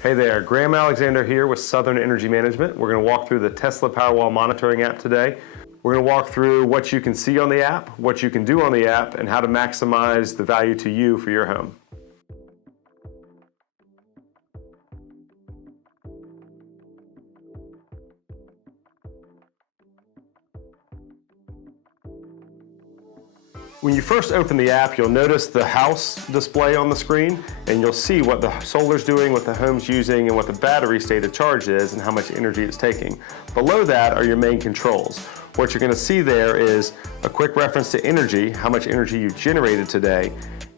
Hey there, Graham Alexander here with Southern Energy Management. We're going to walk through the Tesla Powerwall monitoring app today. We're going to walk through what you can see on the app, what you can do on the app, and how to maximize the value to you for your home. When you first open the app, you'll notice the house display on the screen, and you'll see what the solar's doing, what the home's using, and what the battery state of charge is, and how much energy it's taking. Below that are your main controls. What you're going to see there is a quick reference to energy, how much energy you generated today,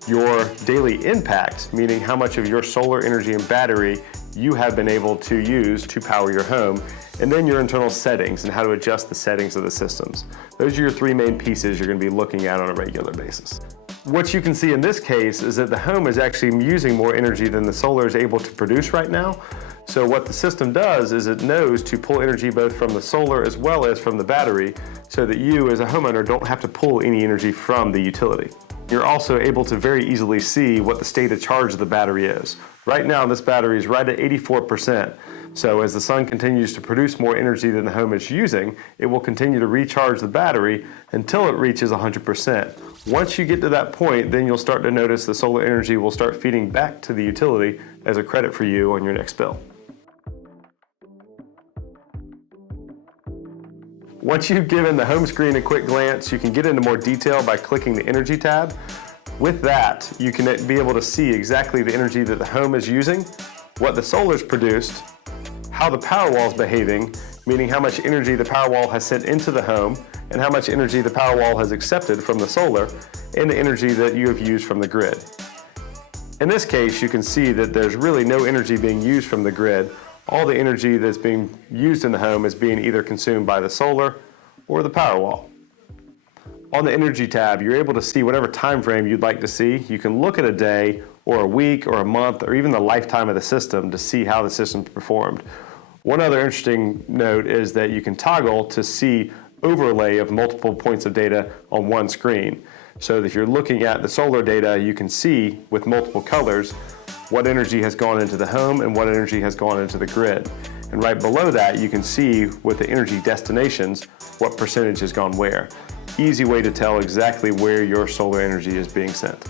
your daily impact, meaning how much of your solar energy and battery you have been able to use to power your home, and then your internal settings and how to adjust the settings of the systems. Those are your three main pieces you're going to be looking at on a regular basis. What you can see in this case is that the home is actually using more energy than the solar is able to produce right now. So what the system does is it knows to pull energy both from the solar as well as from the battery, so that you as a homeowner don't have to pull any energy from the utility. You're also able to very easily see what the state of charge of the battery is. Right now this battery is right at 84%. So as the sun continues to produce more energy than the home is using, it will continue to recharge the battery until it reaches 100%. Once you get to that point, then you'll start to notice the solar energy will start feeding back to the utility as a credit for you on your next bill. Once you've given the home screen a quick glance, you can get into more detail by clicking the Energy tab. With that, you can be able to see exactly the energy that the home is using, what the solar's produced, how the Powerwall is behaving, meaning how much energy the Powerwall has sent into the home, and how much energy the Powerwall has accepted from the solar, and the energy that you have used from the grid. In this case, you can see that there's really no energy being used from the grid. All the energy that's being used in the home is being either consumed by the solar or the Powerwall. On the Energy tab, you're able to see whatever time frame you'd like to see. You can look at a day or a week or a month or even the lifetime of the system to see how the system's performed. One other interesting note is that you can toggle to see overlay of multiple points of data on one screen. So if you're looking at the solar data, you can see with multiple colors what energy has gone into the home and what energy has gone into the grid. And right below that, you can see with the energy destinations what percentage has gone where. Easy way to tell exactly where your solar energy is being sent.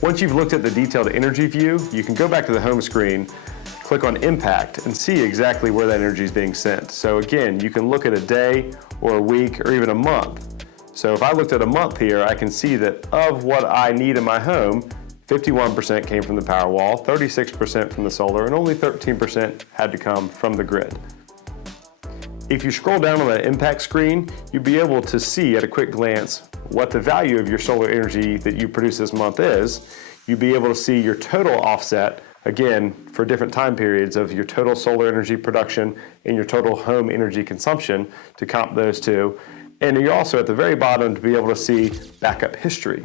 Once you've looked at the detailed energy view, you can go back to the home screen, click on Impact, and see exactly where that energy is being sent. So again, you can look at a day or a week or even a month. So if I looked at a month here, I can see that of what I need in my home, 51% came from the Powerwall, 36% from the solar, and only 13% had to come from the grid. If you scroll down on the impact screen, you'll be able to see at a quick glance what the value of your solar energy that you produce this month is. You'll be able to see your total offset, again, for different time periods of your total solar energy production and your total home energy consumption to comp those two. And you're also at the very bottom to be able to see backup history.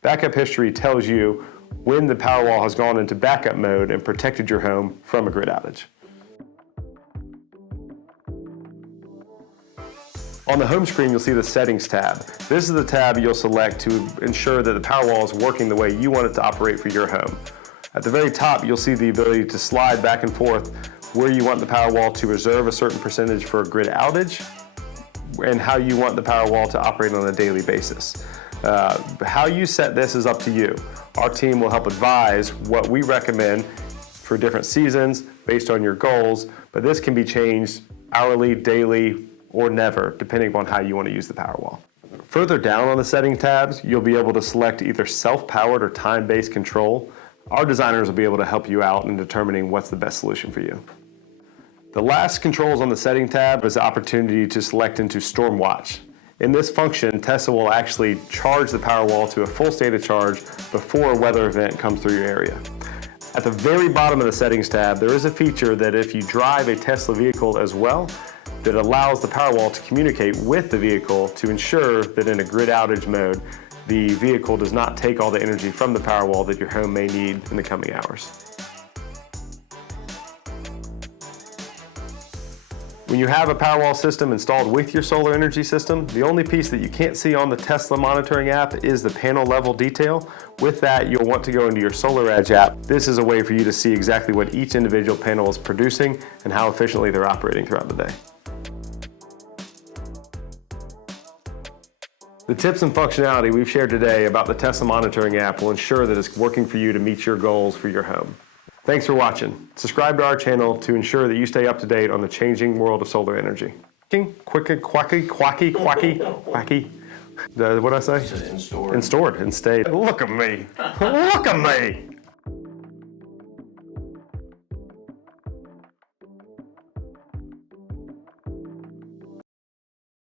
Backup history tells you when the Powerwall has gone into backup mode and protected your home from a grid outage. On the home screen, you'll see the Settings tab. This is the tab you'll select to ensure that the Powerwall is working the way you want it to operate for your home. At the very top, you'll see the ability to slide back and forth where you want the Powerwall to reserve a certain percentage for a grid outage and how you want the Powerwall to operate on a daily basis. How you set this is up to you. Our team will help advise what we recommend for different seasons based on your goals, but this can be changed hourly, daily, or never, depending upon how you want to use the Powerwall. Further down on the setting tabs, you'll be able to select either self-powered or time-based control. Our designers will be able to help you out in determining what's the best solution for you. The last controls on the setting tab is the opportunity to select into Storm Watch. In this function, Tesla will actually charge the Powerwall to a full state of charge before a weather event comes through your area. At the very bottom of the settings tab, there is a feature that if you drive a Tesla vehicle as well, that allows the Powerwall to communicate with the vehicle to ensure that in a grid outage mode, the vehicle does not take all the energy from the Powerwall that your home may need in the coming hours. When you have a Powerwall system installed with your solar energy system, the only piece that you can't see on the Tesla monitoring app is the panel level detail. With that, you'll want to go into your Solar Edge app. This is a way for you to see exactly what each individual panel is producing and how efficiently they're operating throughout the day. The tips and functionality we've shared today about the Tesla monitoring app will ensure that it's working for you to meet your goals for your home. Thanks for watching. Subscribe to our channel to ensure that you stay up to date on the changing world of solar energy. Quacky, quacky, quacky, quacky, quacky. What'd I say? Installed. Installed and stayed. Look at me. Look at me.